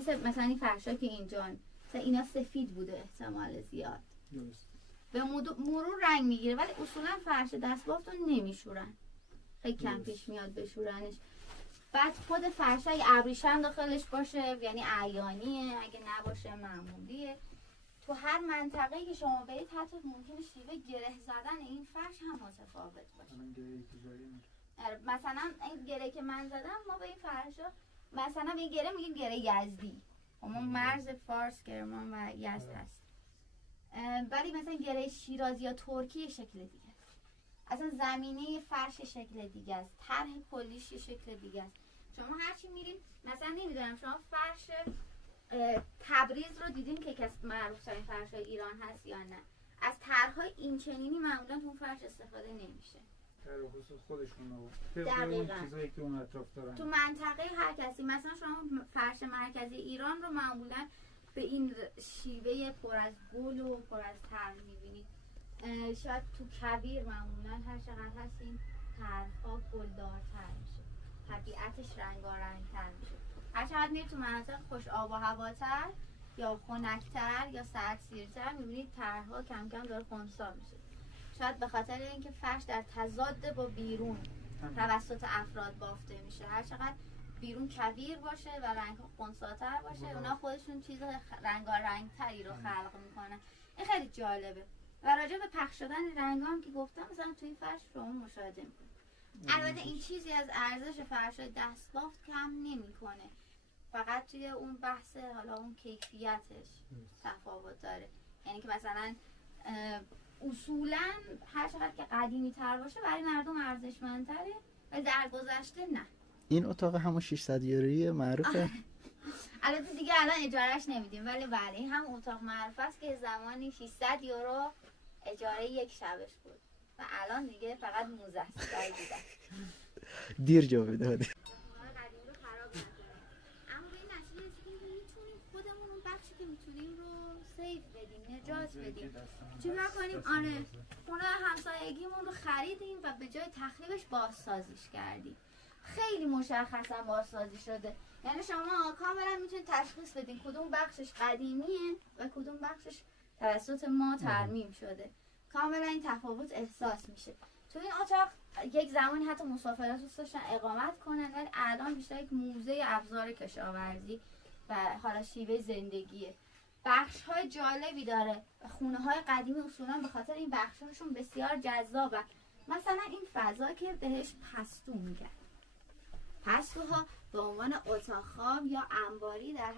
مثلا این فرشا که اینجا مثلا اینا سفید بوده احتمال زیاد به مرور رنگ میگیره، ولی اصولا فرش دستبافت رو نمیشورن، خیلی کم پیش میاد بشورنش. بعد خود فرش اگه ابریشم داخلش باشه یعنی عیانیه، اگه نباشه معمولیه. تو هر منطقه‌ای که شما برید حتی ممکنه شیوه گره زدن این فرش هم متفاوت باشه. مثلا این گره که من زدم، ما به این فرشا مثلا به این گره میگیم گره یزدی، اما مرز فارس، کرمان و یزد هست. ولی مثلا گره شیرازی یا ترکی شکل دیگه است، اصلا زمینه فرش شکل دیگه است، طرح کلیش شکل دیگه است. شما هرچی میرین مثلا نمیدونم شما فرش تبریز رو دیدین که یکی از معروف‌ترین فرش‌های ایران هست یا نه؟ از طرح‌های این چنینی معمولا تو فرش استفاده نمیشه. در خصوص خودشون دقیقاً چیزایی که اون اطراف دارن. تو منطقه هر کسی مثلا شما فرش مرکزی ایران رو معمولا به این شیوه پر از گل و پر از طرح می‌بینید. شاید تو کویر معمولا هر چقدر هست این طرح‌ها گلدارتر میشه، طبیعتش رنگارنگ‌تر میشه. هر چقدر میرید تو مناطق خوش آب و هواتر یا خنک‌تر یا سردسیرتر می‌بینید طرح‌ها کم کم داره خنثی میشه. شاید به خاطر اینکه فرش در تضاد با بیرون توسط افراد بافته میشه. هر چقدر بیرون کویر باشه و رنگ‌ها خنثی‌تر باشه، اونا خودشون چیز رنگارنگ‌تری رو خلق میکنن. این خیلی جالبه. و راجع به پخش شدن رنگ‌ها هم که گفتم، مثلا توی فرش شما مشاهده می‌کنید. البته این چیزی از ارزش فرش‌های دستبافت کم نمی‌کنه، فقط توی اون بحث حالا اون کیفیتش تفاوت داره. یعنی که مثلا اصولاً هر چقدر که قدیمی تر باشه برای مردم ارزشمندتره و در گذشته نه. این اتاق همون 600 یورویی معروفه. البته دیگه الان اجارهش نمیدیم، ولی بله این هم اتاق معروف است که زمانی 600 یورو اجاره یک شبش بود و الان دیگه فقط موزه است. دیر جا بدادی. میتونیم رو سیف بدیم، نجات بدیم. چیکار کنیم؟ آره خونه همسایگیمون رو خریدیم و به جای تخریبش بازسازیش کردیم. خیلی مشخصا بازسازی شده، یعنی شما کاملا میتونید تشخیص بدین کدوم بخشش قدیمیه و کدوم بخشش توسط ما ترمیم شده. کاملا این تفاوت احساس میشه. تو این اتاق یک زمانی حتی مسافرات دوست داشتن اقامت کنن، ولی الان بیشتر یک موزه ابزار کشاورزی و حالا شیوه زندگیه. بخش های جالبی داره. خونه های قدیمی اصولا به خاطر این بخشاشون بسیار جذابه. مثلا این فضا که بهش پستو میگن، پستوها به عنوان اتاق خواب یا انباری در